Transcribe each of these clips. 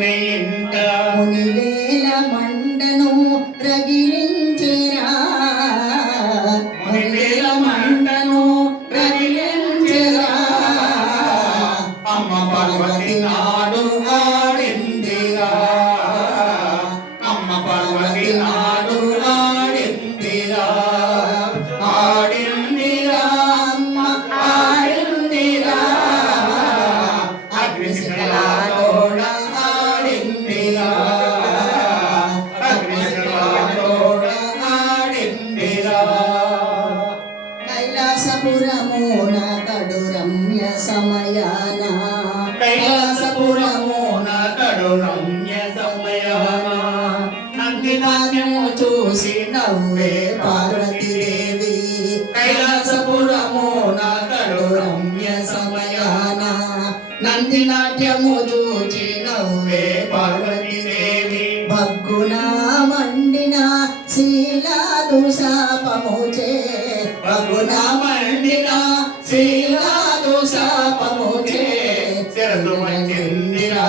శివుని ఇంట మునివేల మండను రగిలించెరా మునివేల మంటను రగిలించెరా అమ్మ పార్వతి నాడు ఆడిందిరా అమ్మ పార్వతి నాడు ఆడిందిరా ఆడిందిరా అమ్మ ఆడిందిరా అగ్నిశిఖలాతోడ ఆడిందిరా అగ్నిశిఖలాతోడ ఆడిందిరా కైలాసపురమున కడు రమ్య సమయాన కైలాసపురమున కడు రమ్య సమయాన నందినాట్యము చూసి నవ్వే పార్వతీదేవి కైలాసపురమున కడు రమ్య సమయాన నందినాట్యము చూచి నవ్వే పార్వతీదేవి భగ్గున మండిన శీలాదు శాపముచే భగ్గున మండిన శీలాదు శాపముచే శిరసు వంచిందిరా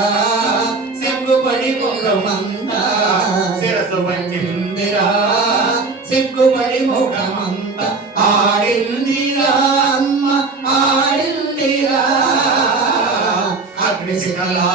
సిగ్గుపడి ముఖమంతా శిరసు వంచిందిరా సిగ్గుపడి ముఖమంతా ఆడిందిరా అమ్మ ఆడిందిరా అగ్నిశిఖలా